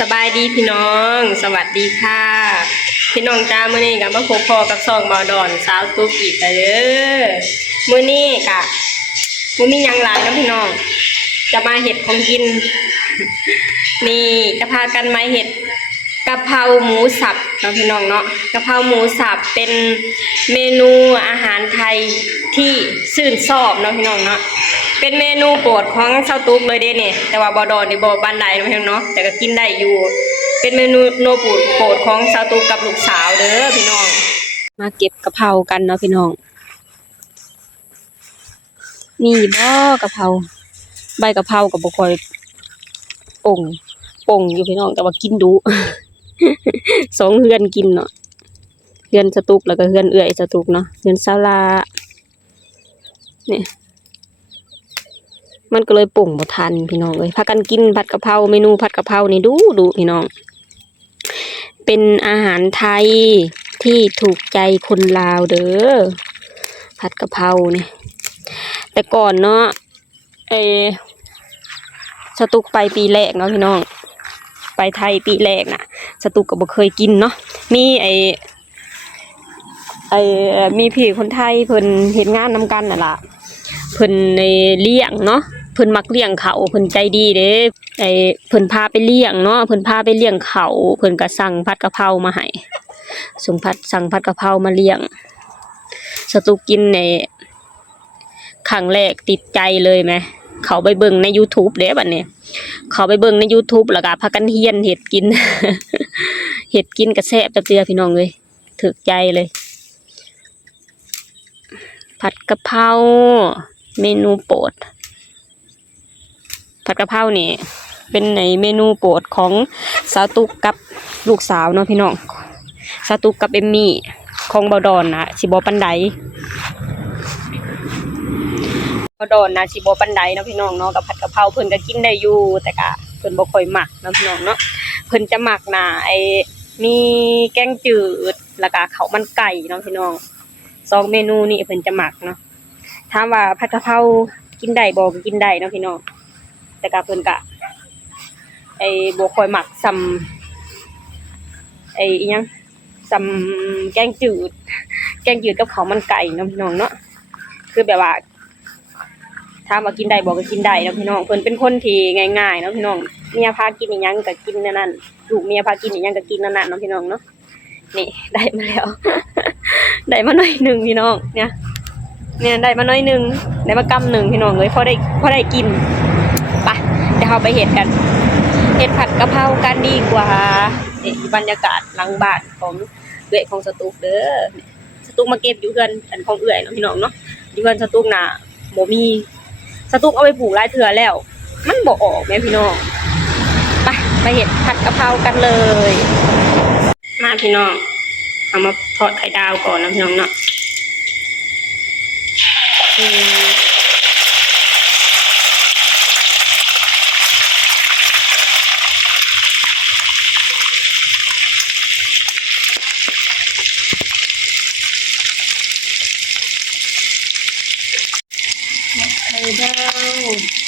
สบายดีพี่น้อง สวัสดีค่ะ พี่น้องจ้ามื้อนี้ก็มาพบพอกับซองบอดอนสาวตุ๊กอีกแล้วเด้อมื้อนี้กะบ่มีหยังหลายนะพี่น้อง จะมาเห็ดของกิน นี่จะพากันมาเห็ดกะเพราหมูสับเนาะพี่น้องเนาะกะเพราหมูสับเป็นเมนูอาหารไทยที่ชื่นชอบเนาะพี่น้องเนาะ เป็นเมนูโปรดของเซาตุ๊กเลยเด้เนี่ยแต่ว่าบอดอนนี่บอบ้านใดเนาะพี่น้องเนาะแต่ก็กินได้อยู่ เป็นเมนูโนโปรดโปรดของเซาตุ๊กกับลูกสาวเด้อพี่น้อง มาเก็บกะเพรากันเนาะพี่น้องนี่บ่กะเพราใบกะเพรากับบ่ค่อยป่งป่งอยู่พี่น้อง แต่ว่ากินดุสองเฮือนกินเนาะเฮือนสตุกแล้วก็เฮือนเอื่อยสตุกเนาะเฮือนซาลาเนี่ย มันก็เลยป่งบ่ทันพี่น้องเอ้ยพากันกินผัดกะเพราเมนูผัดกะเพรานี่ดูดูพี่น้อง เป็นอาหารไทยที่ถูกใจคนลาวเด้อผัดกะเพราเนี่ยแต่ก่อนเนาะเอสตุกไปปีแรกเนาะพี่น้อง ไปไทยปีแรกน่ะ สตุกก็บ่เคยกินเนาะมีไอไอมีพี่คนไทยเพิ่นเฮ็ดงานนำกันน่ะล่ะเพิ่นในเลี้ยงเนาะ เพิ่นมักเลี้ยงเขาเพิ่นใจดีเด้ไอเพิ่นพาไปเลี้ยงเนาะเพิ่นพาไปเลี้ยงเขาเพิ่นก็สั่งผัดกะเพรามาให้ส่งผัดสั่งผัดกะเพรามาเลี้ยง สตุกินในครั้งแรกติดใจเลยไหมเขาไปเบิ่งใน YouTube เด้บัดนี้เขาไปเบิ่งใน YouTube แล้วก็พากันเฮียนเห็ดกิน เห็ดกินกระแซบจับเจือพี่น้องเลยถึกใจเลย ผัดกะเพราเมนูโปรด ผัดกะเพรานี่ เป็นในเมนูโปรดของสาวตุกกับลูกสาวเนาะพี่น้องสาวตุกกับเอมมี่ของบอดอนนะสิบอปันไดบอดอนนะสิบอปันไดเนาะพี่น้องเนาะกับผัดกะเพราเพิ่นก็กินได้อยู่แต่ก็เพิ่นบ่ค่อยหมักเนาะพี่น้องเนาะเพิ่นจะหมักนะไอมีแกงจืดแล้วก็ข้าวมันไก่เนาะพี่น้องสองเมนูนี่เพิ่นจะหมักเนาะถามว่าผัดกะเพรากินได้บ่ก็กินได้เนาะพี่น้อง แต่กะเพิ่นกะไอ้บ่ค่อยหมักซำไอ้อีหยังซำแกงจืด แกงจืดกับข้าวมันไก่เนาะพี่น้องเนาะคือแบบว่าถามว่ากินได้บ่ก็กินได้เนาะพี่น้องเพิ่นเป็นคนที่ง่ายๆเนาะพี่น้องเมียพากินอีหยังก็กินนั่นนั่นลูกเมียพากินอีหยังก็กินนั่นนั่นเนาะพี่น้องเนาะนี่ได้มาแล้ว ได้มาหน่อยหนึ่งพี่น้องเนี่ยเนี่ยได้มาหน่อยหนึ่งได้มากำหนึ่งพี่น้องเลยพอได้พอได้กินาไปเห็ดกันเห็ดผัดกะเพรากันดีกว่านี่บรรยากาศหลังบ้านของเอื้อยของสตูกเด้อสตูกมาเก็บอยู่เพื่อนอันของเอื้อยเนาะพี่น้องเนาะอยู่เพื่อนสตูกน่ะบ่มีสตูกเอาไปปลูกหลายเถื่อแล้ว มันบ่ออกแม่พี่น้องไปไปเห็ดผัดกะเพรากันเลย มาพี่น้องเอามาทอดไข่ดาวก่อนนะพี่น้องเนาะอืม ไข่ดาว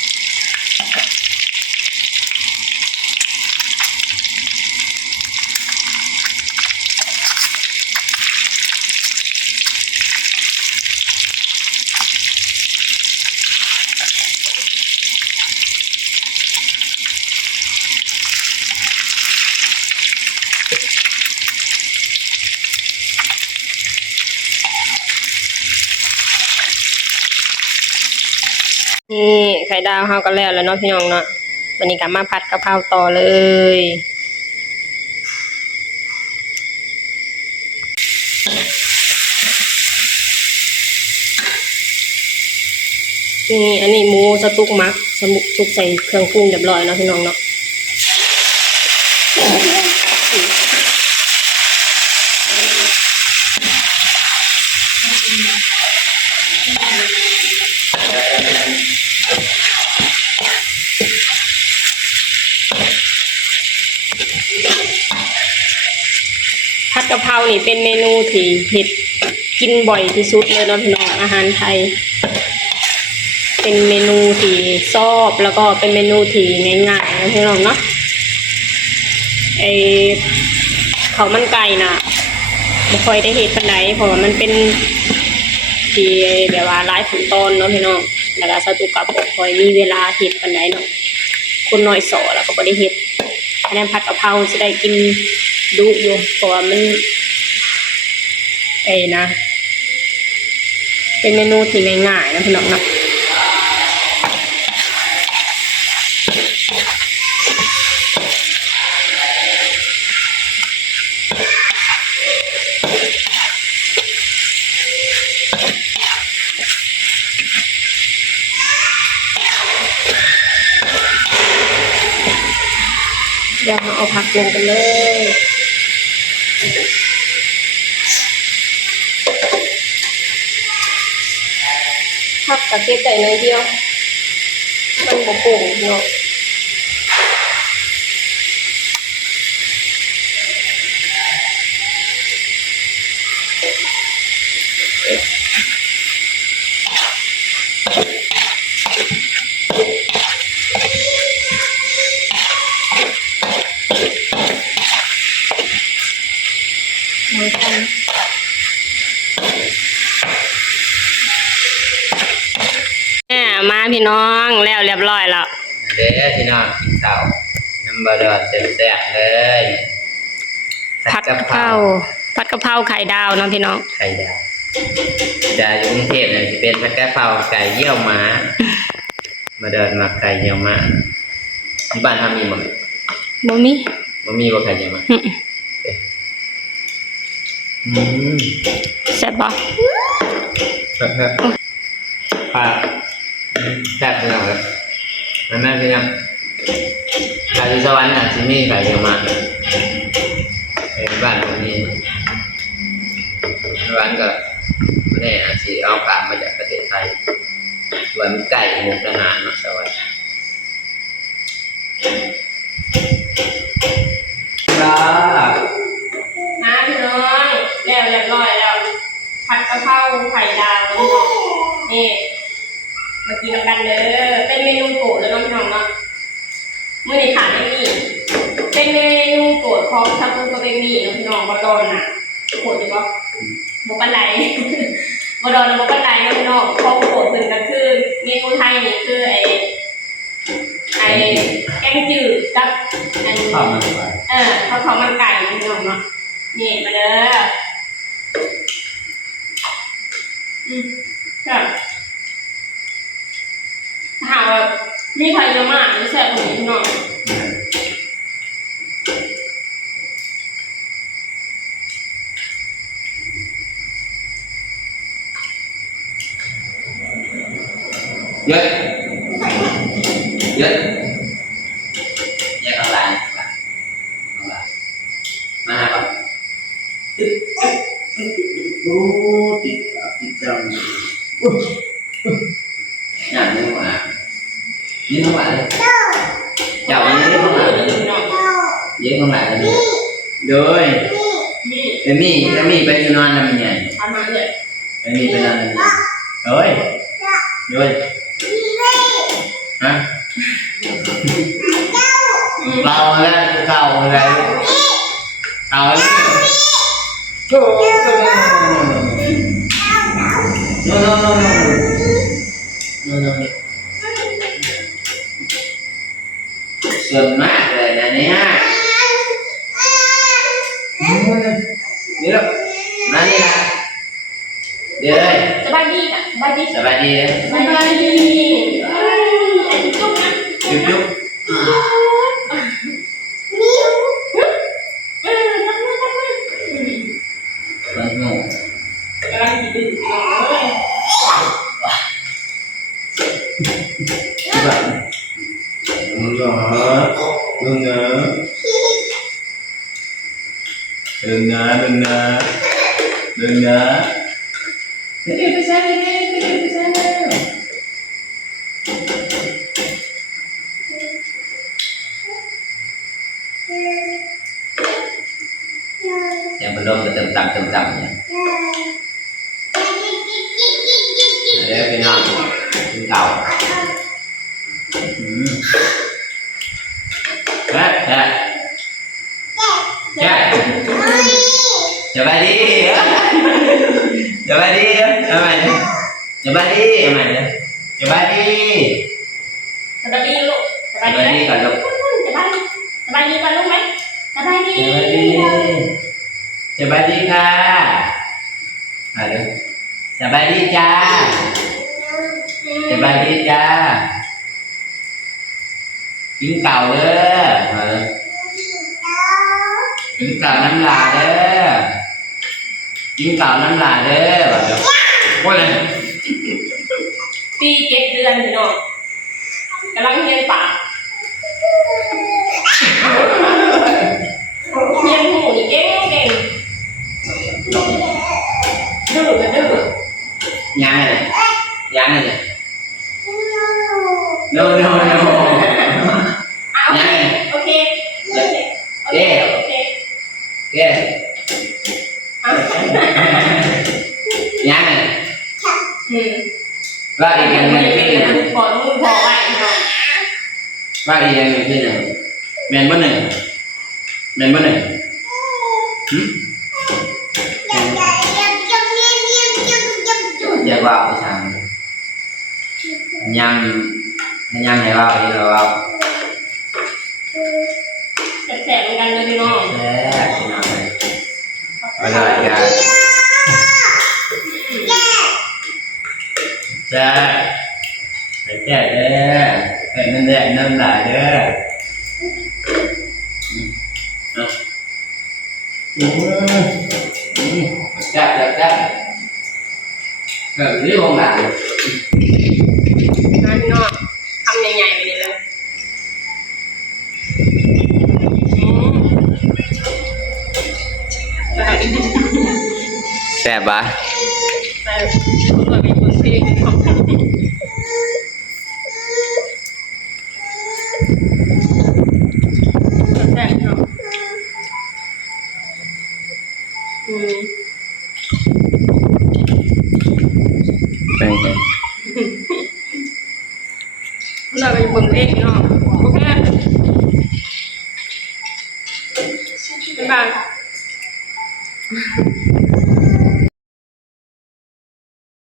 นี่ไข่ดาวเฮากันแล้วแล้วเนาะพี่น้องเนาะวันนี้กับมาผัดกะเพราต่อเลย นี่อันนี้หมูสตุกมักสมุกชุกใส่เครื่องปรุงเรียบร้อยเนาะพี่น้องเนาะ ผัดกะเพรานี่เป็นเมนูที่เห็ดกินบ่อยที่สุดเลยเนาะพี่น้องอาหารไทย เป็นเมนูที่ชอบแล้วก็เป็นเมนูที่ง่ายๆนะพี่น้องเนาะไอเขามันไก่น่ะบ่ค่อยได้เฮ็ดปานใดเพราะว่ามันเป็นที่แบบว่าหลายขั้นตอนเนาะพี่น้องแล้วก็สตุกับบ่ค่อยมีเวลาเฮ็ดปานใดเนาะคนน้อยสอแล้วก็บ่ได้เฮ็ดอันนั้นผัดกะเพราสิได้กิน ดุอยู่เพราะว่ามันไอ้นะ เป็นเมนูที่ง่ายๆนะพี่น้องนะเดี๋ยวมาเอาผักลงกันเลย ผักกะเก็บได้น้อยเดียว มันบ่โป่งเนาะ กันแหมมาพี่น้องแล้วเรียบร้อยแล้วเด้อพี่น้องกินข้าวน้ำบะเดอดแซ่บๆเลยผัดกะเพราผัดกะเพราไข่ดาวเนาะพี่น้องไข่ดาวจะอยู่กรุงเทพเนี่ยจะเป็นผัดกะเพราไก่เยี่ยวม้ามาเดินมาไก่เยี่ยวม้าที่บ้านทำมีมั้งบ่มีบ่มีบ่ไข่เยี่ยวม้า หึอืมแซ่บบ่แซ่บๆปลาแซ่บพี่น้องครับนั่นแม่พี่น้องไก่ที่สวรรค์น่ะที่มีไก่เยี่ยวม้าไอ้บ้านผมมีสวรรค์ก็ไม่ได้อาจสิเอากลับมาจากประเทศไทยส่วนไก่มุกดาหารเนาะสวรรค์ครับ มาพี่น้องแล้วเรียบร้อยแล้ว ผัดกะเพรา ไข่ดาวเนาะพี่น้องนี่มากินกันเด้อเป็นเมนูโปรดแล้วเนาะพี่น้องเนาะมื้อนี้ขาดไม่มีเป็นเมนูโปรดของชาบูกับเบมี่เนาะพี่น้องบ่โดนน่ะโปรดอยู่บ่บ่ปานใดบ่โดนบ่ปานใดเนาะพี่น้องของโปรดเพิ่นก็คือเมนูไทยนี่คือไอ้ไอ้แกงจืดกับอันข้าวมันไก่เออเขาเขามันไก่มันหนุ่มเนาะนี่มาเด้ออืม แบบถามว่ามีใครเยอะมากนี่แซ่บกว่านี้เนาะเยอะเยอะแยกเอาลายเอาลายมาหาก่อนโอ้ติดอะติด จังอย่างนี้ว่านี่ทั้งหลายเลยจ้าอันนี้ทั้งหลายเยเนาะเยอะทั้งหลายเลยโดยเอมี่เอมี่ไปอยู่นอนนำยทำมาเลยเอมี่ไปนอนนำเลยเฮ้ยโดยฮะเราแล้วเก่าอะไร ส่วนมากเลยนะเนี่ยนี่ลูกมานี่นะเดี๋ยวเลยสบายดีอะสบายดีสบายดีเลยสบายดีเอ้ยไอ้จุ๊บนะจุ๊บจุ๊บ เออทำมาทำมาอืม มันโง่ กำลังกินดื่มเนาะ แบบมึงเหรอ มึงนะเดินนะเดินนะเดินนะเดินไปซ้า สบายดีสบายดีทำไมสบายดีทำไมสบายดีสบายดีลูกสสบายดีบายไหมดีก่อนลูกสบายดีสบายดีก่อนลูกไหมสบายดีสบายดีสบายดีค่ะอะเดี๋ยวสบายดีจ้าสบายดีจ้ากินเก่าเด้อมาเลยกินเก่าน้ำลาเด้อ กินเก่าน้ำลาเด้อแบบเดี๋ยวว่าไงปีเจ็ดเดือนพี่น้องกำลังเรียนปากเรียนหูนี่เก่งเก่งดื้อก็ดื้อยังไงเนี่ยยังไงเนี่ย no no no อะโอเคโอเคโอเคโอเคโอเค เย้ อะ ยังไง อืม ว่าอีกอย่างหนึ่งคือปอดมือพอไว้พี่น้องว่าอีกอย่างหนึ่งคือหนึ่งแมนบ่หนึ่งแมนบ่หนึ่งหึอยากว่าผู้ชายยังยังให้ว่าอีกแล้วว่าแสบๆเหมือนกันเลยพี่น้องแซ่บขนาดไหนอร่อยกัน แซ่ไปแก่เด้อเป็นนั่นแหละน้ำลายเด้ออืมเอาอืมอืมแซ่บแซ่บแซ่บเออหรือของหลานนะพี่น้องทำใหญ่ๆไปเลยแซ่บปะแต่ค